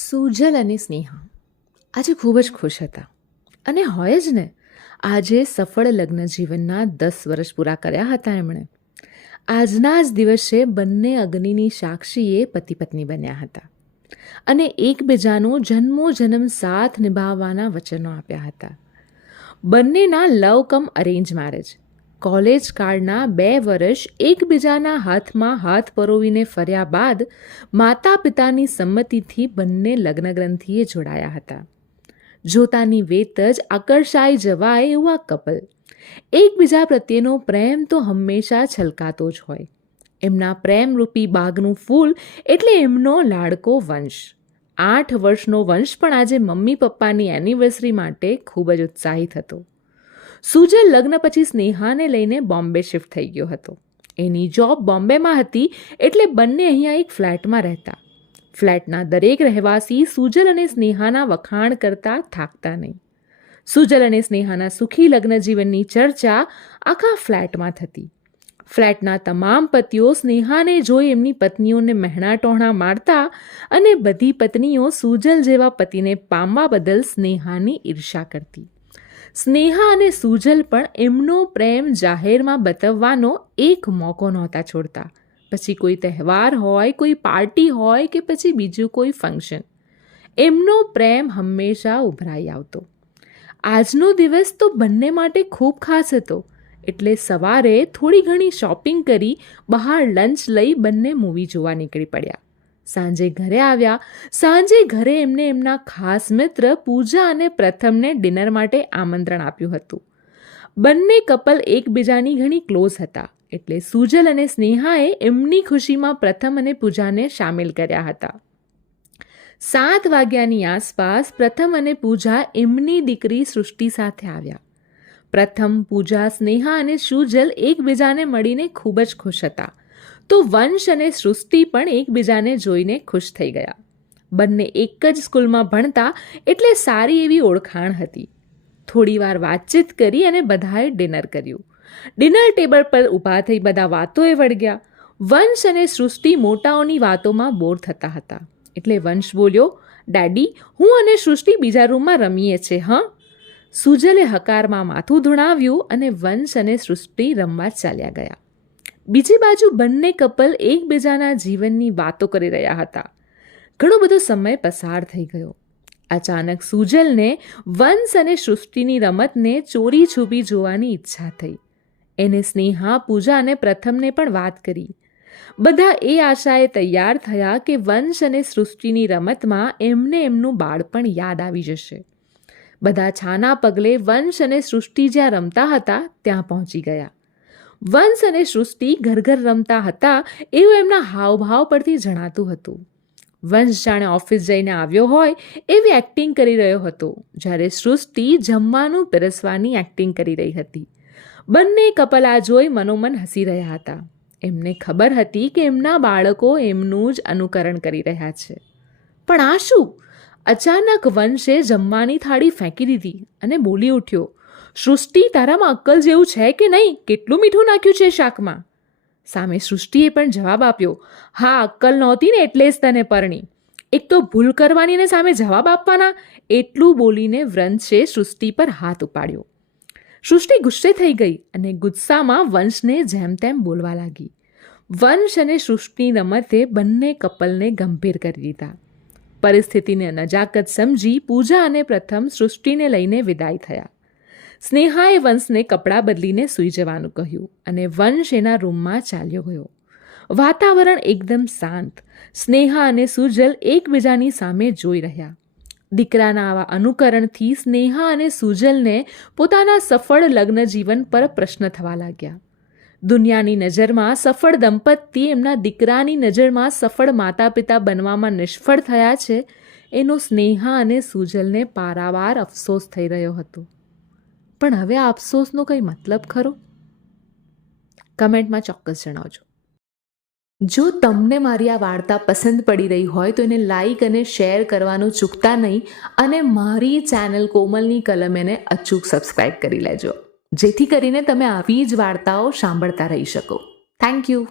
સુજલ અને સ્નેહા આજે ખૂબ જ ખુશ હતા અને હોય જ ને. આજે સફળ લગ્ન જીવનના 10 વર્ષ પૂરા કર્યા હતા એમણે. આજના જ દિવસે બંને અગ્નિની સાક્ષીએ પતિ પત્ની બન્યા હતા અને એકબીજાનો જન્મોજન્મ સાથ નિભાવવાના વચનો આપ્યા હતા. બંનેના લવ કમ અરેન્જ મેરેજ. કોલેજ કાળના 2 વર્ષ એકબીજાના હાથમાં હાથ પરોવીને ફર્યા બાદ માતા પિતાની સંમતિથી બંને લગ્નગ્રંથિએ જોડાયા હતા. જોતાની વેત જ આકર્ષાઈ જવાય એવું આ કપલ. એકબીજા પ્રત્યેનો પ્રેમ તો હંમેશા છલકાતો જ હોય. એમના પ્રેમરૂપી બાગનું ફૂલ એટલે એમનો લાડકો વંશ. 8 વર્ષનો વંશ પણ આજે મમ્મી પપ્પાની એનિવર્સરી માટે ખૂબ જ ઉત્સાહિત હતો. સુજલ લગ્ન પછી સ્નેહાને લઈને બોમ્બે શિફ્ટ થઈ ગયો હતો. એની જોબ બોમ્બેમાં હતી એટલે બંને અહીંયા એક ફ્લેટમાં રહેતા. ફ્લેટના દરેક રહેવાસી સુજલ અને સ્નેહાના વખાણ કરતા થાકતા નહીં. સુજલ અને સ્નેહાના સુખી લગ્ન જીવનની ચર્ચા આખા ફ્લેટમાં થતી. ફ્લેટના તમામ પતિઓ સ્નેહાને જોઈ એમની પત્નીઓને મહેણા ટોણા મારતા અને બધી પત્નીઓ સુજલ જેવા પતિને પામવા બદલ સ્નેહાની ઈર્ષા કરતી. સ્નેહા અને સુજલ પણ એમનો પ્રેમ જાહેરમાં બતાવવાનો એક મોકો નહોતા છોડતા. પછી કોઈ તહેવાર હોય, કોઈ પાર્ટી હોય કે પછી બીજું કોઈ ફંક્શન, એમનો પ્રેમ હંમેશા ઉભરાઈ આવતો. આજનો દિવસ તો બંને માટે ખૂબ ખાસ હતો એટલે સવારે થોડી ઘણી શોપિંગ કરી બહાર લંચ લઈ બંને મૂવી જોવા નીકળી પડ્યા. સાંજે ઘરે આવ્યા. સાંજે ઘરે એમને એમના ખાસ મિત્ર પૂજા અને પ્રથમને ડિનર માટે આમંત્રણ આપ્યું હતું. બંને કપલ એકબીજાની ઘણી ક્લોઝ હતા એટલે સુજલ અને સ્નેહાએ એમની ખુશીમાં પ્રથમ અને પૂજાને સામેલ કર્યા હતા. 7 વાગ્યાની આસપાસ પ્રથમ અને પૂજા એમની દીકરી સૃષ્ટિ સાથે આવ્યા. પ્રથમ, પૂજા, સ્નેહા અને સુજલ એકબીજાને મળીને ખૂબ જ ખુશ હતા. તો વંશ અને સૃષ્ટિ પણ એકબીજાને જોઈને ખુશ થઈ ગયા. બંને એક જ સ્કૂલમાં ભણતા એટલે સારી એવી ઓળખાણ હતી. થોડીવાર વાતચીત કરી અને બધાએ ડિનર કર્યું. ડિનર ટેબલ પર ઊભા થઈ બધા વાતોએ વળગ્યા. વંશ અને સૃષ્ટિ મોટાઓની વાતોમાં બોર થતા હતા એટલે વંશ બોલ્યો, ડેડી, હું અને સૃષ્ટિ બીજા રૂમમાં રમીએ છીએ. હા. સુજલે હકારમાં માથું ધુણાવ્યું અને વંશ અને સૃષ્ટિ રમવા ચાલ્યા ગયા. બીજી બાજુ બંને કપલ એકબીજાના જીવનની વાતો કરી રહ્યા હતા. ઘણો બધો સમય પસાર થઈ ગયો. અચાનક સુજલને વંશ અને સૃષ્ટિની રમતને ચોરી છુપી જોવાની ઈચ્છા થઈ. એને સ્નેહા, પૂજા અને પ્રથમને પણ વાત કરી. બધા એ આશાએ તૈયાર થયા કે વંશ અને સૃષ્ટિની રમતમાં એમને એમનું બાળપણ યાદ આવી જશે. બધા છાના પગલે વંશ અને સૃષ્ટિ જ્યાં રમતા હતા ત્યાં પહોંચી ગયા. વંશ અને સૃષ્ટિ ઘર ઘર રમતા હતા એવું એમના હાવભાવ પરથી જણાતું હતું. વંશ જાણે ઓફિસ જઈને આવ્યો હોય એવી એક્ટિંગ કરી રહ્યો હતો, જ્યારે સૃષ્ટિ જમવાનું પીરસવાની એક્ટિંગ કરી રહી હતી. બંને કપલ આ જોઈ મનોમન હસી રહ્યા હતા. એમને ખબર હતી કે એમના બાળકો એમનું જ અનુકરણ કરી રહ્યા છે. પણ આ શું? અચાનક વંશે જમવાની થાળી ફેંકી દીધી અને બોલી ઉઠ્યો, સૃષ્ટિ, તારામાં અક્કલ જેવું છે કે નહીં? કેટલું મીઠું નાખ્યું છે શાકમાં? સામે સૃષ્ટિએ પણ જવાબ આપ્યો, હા, અક્કલ નહોતી ને એટલે જ તને પરણી. એક તો ભૂલ કરવાની ને સામે જવાબ આપવાના. એટલું બોલીને વંશે સૃષ્ટિ પર હાથ ઉપાડ્યો. સૃષ્ટિ ગુસ્સે થઈ ગઈ અને ગુસ્સામાં વંશને જેમ તેમ બોલવા લાગી. વંશ અને સૃષ્ટિની રમતે બંને કપલને ગંભીર કરી દીધા. પરિસ્થિતિને નજાકત સમજી પૂજા અને પ્રથમ સૃષ્ટિને લઈને વિદાય થયા. સ્નેહાએ વંશને કપડાં બદલીને સૂઈ જવાનું કહ્યું અને વંશ એના રૂમમાં ચાલ્યો ગયો. વાતાવરણ એકદમ શાંત. સ્નેહા અને સુજલ એકબીજાની સામે જોઈ રહ્યા. દીકરાના આવા અનુકરણથી સ્નેહા અને સુજલને પોતાના સફળ લગ્ન જીવન પર પ્રશ્ન થવા લાગ્યા. દુનિયાની નજરમાં સફળ દંપતી એમના દીકરાની નજરમાં સફળ માતા પિતા બનવામાં નિષ્ફળ થયા છે એનો સ્નેહા અને સુજલને પારાવાર અફસોસ થઈ રહ્યો હતો. પણ હવે આ અફસોસનો કંઈ મતલબ ખરો? કમેન્ટમાં ચોક્કસ જણાવજો. જો તમને મારી આ વાર્તા પસંદ પડી રહી હોય તો એને લાઈક અને શેર કરવાનું ચૂકતા નહીં અને મારી ચેનલ કોમલની કલમ એને અચૂક સબસ્ક્રાઈબ કરી લેજો, જેથી કરીને તમે આવી જ વાર્તાઓ સાંભળતા રહી શકો. Thank you.